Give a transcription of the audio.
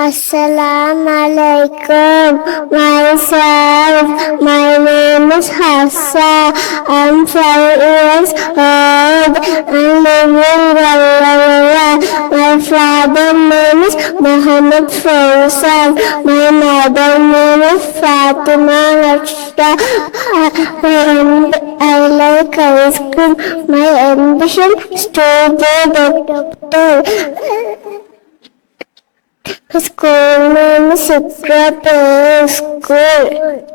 Assalamualaikum. My name is Hafsa. I'm 5 years old and living in Galway. My father name is Muhammad Faisal. My mother name is Fatima Lakshya. And I like ice cream. My ambition is to be a doctor. School name is Sikra School.